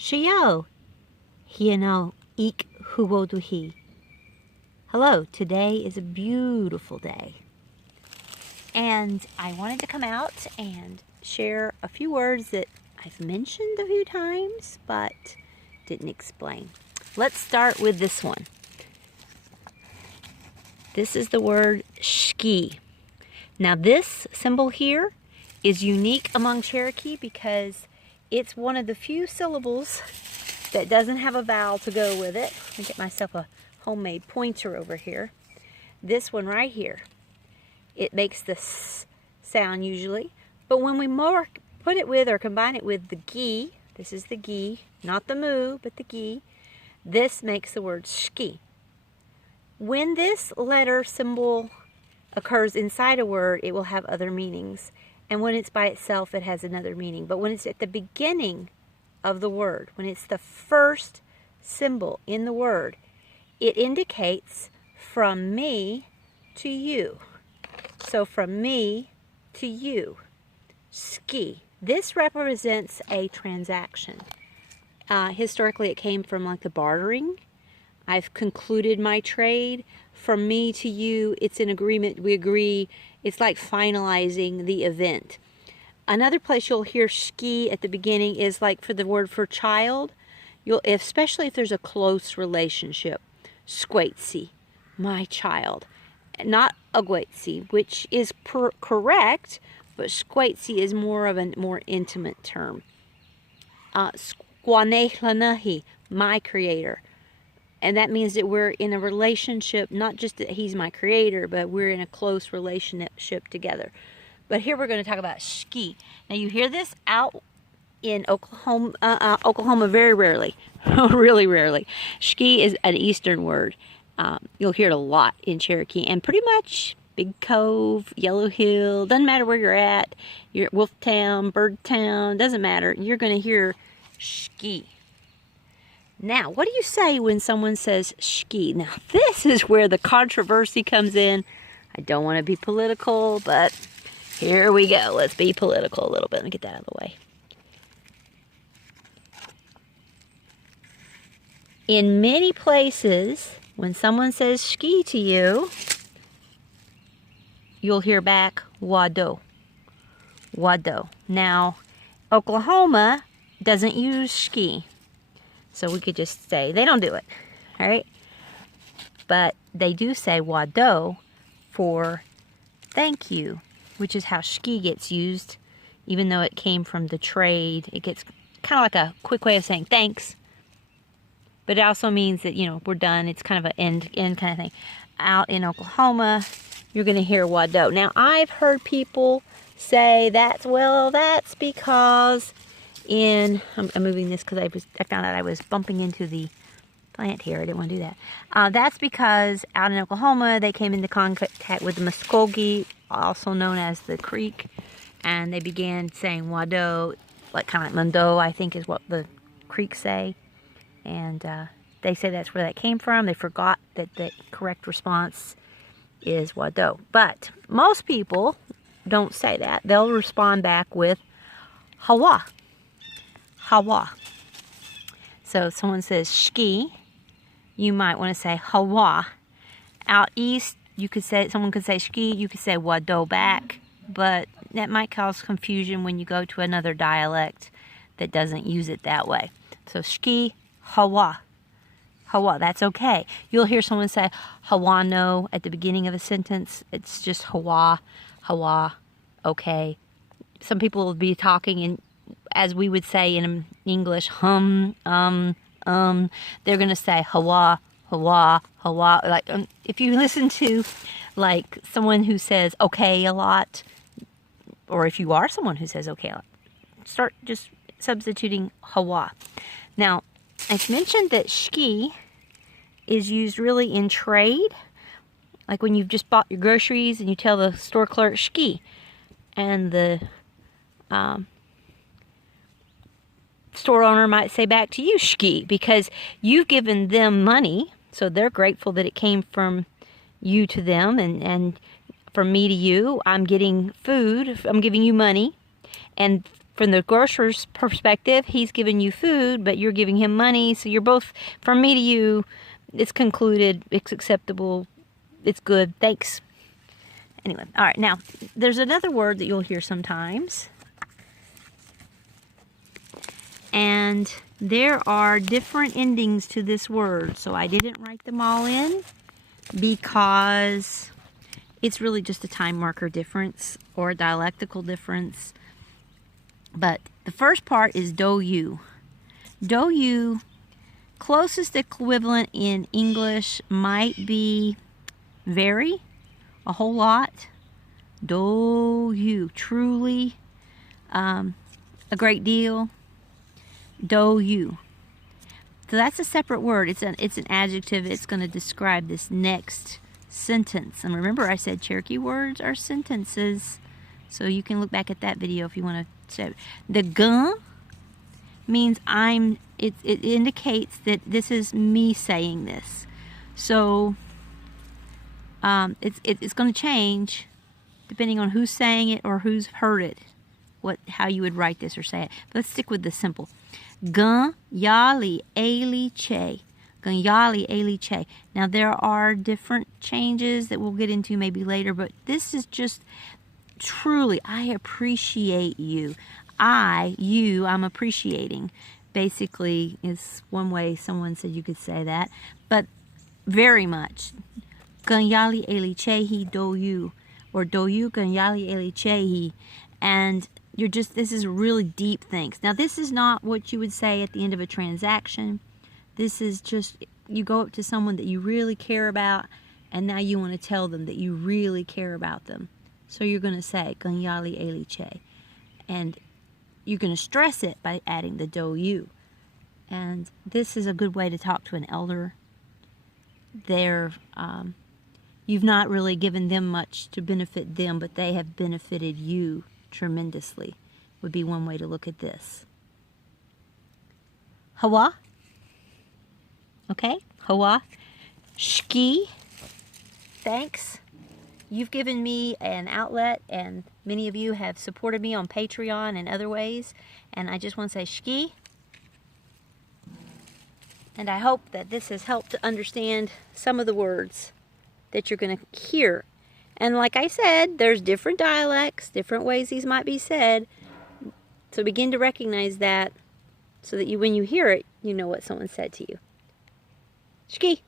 Shio, hieno ik huwoduhi. Hello, today is a beautiful day. And I wanted to come out and share a few words that I've mentioned a few times, but didn't explain. Let's start with this one. This is the word shki. Now this symbol here is unique among Cherokee because it's one of the few syllables that doesn't have a vowel to go with it. Let me get myself a homemade pointer over here. This one right here, it makes the s sound usually, but when we put it with or combine it with the gi, this is the gi, not the mu, but the gi, this makes the word shki. When this letter symbol occurs inside a word, it will have other meanings. And when it's by itself, it has another meaning. But when it's at the beginning of the word, when it's the first symbol in the word, it indicates from me to you. So from me to you. Ski. This represents a transaction. Historically, it came from like the bartering. I've concluded my trade. From me to you, it's an agreement. We agree. It's like finalizing the event. Another place you'll hear ski at the beginning is like for the word for child. Especially if there's a close relationship. Squatsi, my child. Not agwetsi, which is correct, but squatsi is more of a more intimate term. Squanehlanahi, my creator. And that means that we're in a relationship, not just that he's my creator, but we're in a close relationship together. But here we're going to talk about shki. Now you hear this out in Oklahoma very rarely, really rarely. Shki is an Eastern word. You'll hear it a lot in Cherokee, and pretty much Big Cove, Yellow Hill, doesn't matter where you're at, you're at Wolftown, Birdtown, doesn't matter, you're going to hear shki. Now, what do you say when someone says shki? Now, this is where the controversy comes in. I don't want to be political, but here we go. Let's be political a little bit. Let me get that out of the way. In many places, when someone says shki to you, you'll hear back wado. Wado. Now, Oklahoma doesn't use shki. So we could just say, they don't do it, all right? But they do say wado for thank you, which is how shki gets used. Even though it came from the trade, it gets kind of like a quick way of saying thanks. But it also means that, you know, we're done. It's kind of an end kind of thing. Out in Oklahoma, you're going to hear wado. Now, I've heard people say that's because... I'm moving this because I found out I was bumping into the plant here. I didn't want to do that. That's because out in Oklahoma, they came into contact with the Muskogee, also known as the creek, and they began saying wado, like kind of like mundo, I think is what the Creeks say. And they say that's where that came from. They forgot that the correct response is wado. But most people don't say that. They'll respond back with hawa. Hawa. So if someone says shki, you might want to say hawa. Out east, someone could say shki, you could say wado back, but that might cause confusion when you go to another dialect that doesn't use it that way. So shki, hawa. Hawa, that's okay. You'll hear someone say hawano at the beginning of a sentence. It's just hawa, hawa, okay. Some people will be talking in, as we would say in English, they're going to say hawa, hawa, hawa. Like if you listen to like someone who says okay a lot, or if you are someone who says okay a lot, start just substituting hawa. Now, I've mentioned that shki is used really in trade, like when you've just bought your groceries and you tell the store clerk shki, and the store owner might say back to you shki, because you've given them money, so they're grateful that it came from you to them, and from me to you, I'm getting food, I'm giving you money, and from the grocer's perspective, he's giving you food, but you're giving him money. So you're both, from me to you, it's concluded, it's acceptable, it's good, thanks. Anyway, all right, now, there's another word that you'll hear sometimes. And there are different endings to this word, so I didn't write them all in because it's really just a time marker difference or a dialectical difference. But the first part is do-you. Do-you, closest equivalent in English might be very, a whole lot. Do-you, truly, a great deal. Do-you. So that's a separate word. It's an adjective. It's going to describe this next sentence. And remember, I said Cherokee words are sentences. So you can look back at that video if you want to say it. The gun means it indicates that this is me saying this. So it's going to change depending on who's saying it or who's heard it. How you would write this or say it. But let's stick with the simple. Gun yali ali che. Gun yali ali che. Now there are different changes that we'll get into maybe later, but this is just truly, I appreciate you. I'm appreciating. Basically is one way someone said you could say that. But very much. Gun yali ali che hi do you. Or do you gun yali ali che hi. And this is really deep things. Now, this is not what you would say at the end of a transaction. This is just, you go up to someone that you really care about, and now you want to tell them that you really care about them. So you're going to say, Ganyali Eli Che. And you're going to stress it by adding the do you. And this is a good way to talk to an elder. You've not really given them much to benefit them, but they have benefited you tremendously, would be one way to look at this. Hawa. Okay, Hawa. Shki. Thanks. You've given me an outlet, and many of you have supported me on Patreon and other ways, and I just want to say shki. And I hope that this has helped to understand some of the words that you're going to hear. And like I said, there's different dialects, different ways these might be said. So begin to recognize that so that when you hear it, you know what someone said to you. Shki.